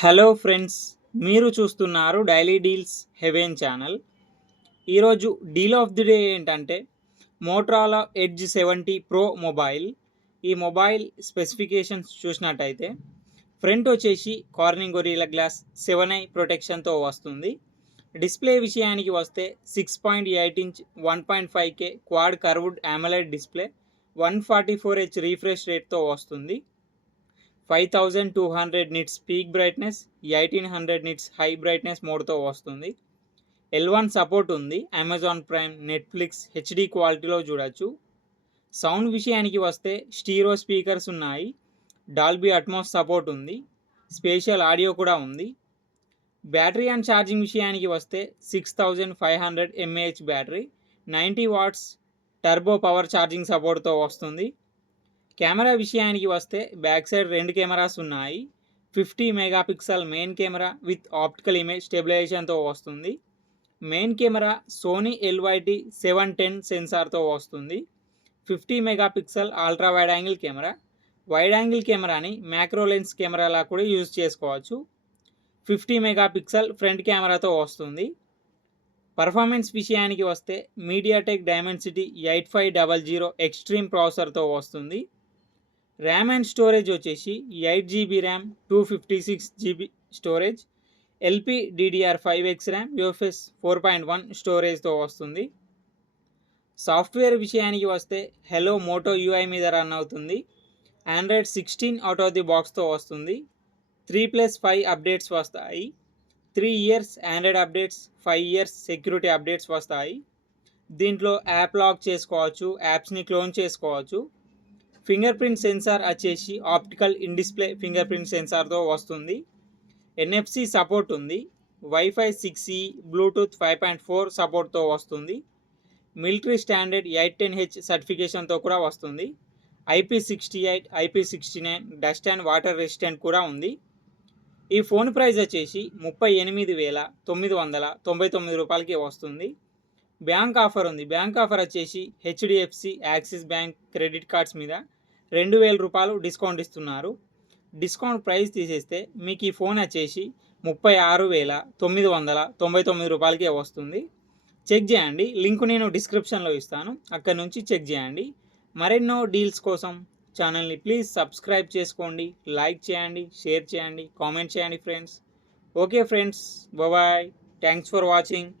Hello friends, మీరు చూస్తున్నారు daily deals haven channel. ఈరోజు డీల్ ఆఫ్ ది డే ఏంటంటే మోటరోలా ఎడ్జ్ 70 ప్రో మొబైల్. ఈ మొబైల్ స్పెసిఫికేషన్స్ చూసినట్టయితే ఫ్రంట్ వచ్చేసి కార్నింగ్ గొరిల్లా గ్లాస్ 7i ప్రొటెక్షన్తో వస్తుంది. డిస్ప్లే విషయానికి వస్తే 6.8 inch 1.5K quad curved AMOLED display 144Hz refresh రేట్తో వస్తుంది. 5200 nits peak brightness, 1800 nits high brightness మోడ్తో వస్తుంది. L1 సపోర్ట్ ఉంది. అమెజాన్ ప్రైమ్, నెట్ఫ్లిక్స్ హెచ్డి క్వాలిటీలో చూడొచ్చు. సౌండ్ విషయానికి వస్తే స్టీరో స్పీకర్స్ ఉన్నాయి. డాల్బీ అట్మాస్ సపోర్ట్ ఉంది. స్పేషియల్ ఆడియో కూడా ఉంది. బ్యాటరీ అండ్ ఛార్జింగ్ విషయానికి వస్తే 6500 mAh battery, 90 watts turbo power charging సపోర్ట్తో వస్తుంది. కెమెరా విషయానికి వస్తే బ్యాక్ సైడ్ 2 కెమెరాస్ ఉన్నాయి. 50 megapixel main camera with optical image స్టెబిలైజేషన్తో వస్తుంది. మెయిన్ కెమెరా సోనీ LYT 710 సెన్సార్తో వస్తుంది. 50 megapixel ultra wide angle camera. Wide angle కెమెరాని మ్యాక్రో లెన్స్ కెమెరాలా కూడా యూజ్ చేసుకోవచ్చు. 50 మెగాపిక్సెల్ ఫ్రంట్ కెమెరాతో వస్తుంది. పర్ఫార్మెన్స్ విషయానికి వస్తే మీడియాటెక్ డైమెన్సిటీ 8500 ఎక్స్ట్రీమ్ ప్రాసెసర్తో వస్తుంది. ర్యామ్ అండ్ స్టోరేజ్ వచ్చేసి 8GB RAM, 256GB storage, LPDDR5X RAM, UFS 4.1 స్టోరేజ్తో వస్తుంది. సాఫ్ట్వేర్ విషయానికి వస్తే హెలో మోటో UI మీద రన్ అవుతుంది. ఆండ్రాయిడ్ 16 అవుట్ ఆఫ్ ది బాక్స్తో వస్తుంది. 3+5 అప్డేట్స్ వస్తాయి. 3 years Android updates, 5 years security updates వస్తాయి. దీంట్లో యాప్ లాక్ చేసుకోవచ్చు, యాప్స్ని క్లోన్ చేసుకోవచ్చు. ఫింగర్ ప్రింట్ సెన్సార్ వచ్చేసి optical in display finger print సెన్సార్తో వస్తుంది. NFC సపోర్ట్ ఉంది. వైఫై 6E, బ్లూటూత్ 5.4 సపోర్ట్తో వస్తుంది. మిలిటరీ స్టాండర్డ్ 810H సర్టిఫికేషన్తో కూడా వస్తుంది. IP68, IP69 dust and water resistant కూడా ఉంది. ఈ ఫోన్ ప్రైస్ వచ్చేసి 38,999 రూపాయలకి వస్తుంది. బ్యాంక్ ఆఫర్ ఉంది. బ్యాంక్ ఆఫర్ వచ్చేసి HDFC, axis bank credit cards మీద 2000 రూపాయలు డిస్కౌంట్ ఇస్తున్నారు. డిస్కౌంట్ ప్రైస్ తీసేస్తే మీకు ఈ ఫోన్ వచ్చేసి 36,999 రూపాయలకే వస్తుంది. చెక్ చేయండి. లింక్ నేను డిస్క్రిప్షన్లో ఇస్తాను, అక్కడ నుంచి చెక్ చేయండి. మరెన్నో డీల్స్ కోసం ఛానల్ని ప్లీజ్ సబ్స్క్రైబ్ చేసుకోండి, లైక్ చేయండి, షేర్ చేయండి, కామెంట్ చేయండి friends. Okay friends, bye. Thanks for watching.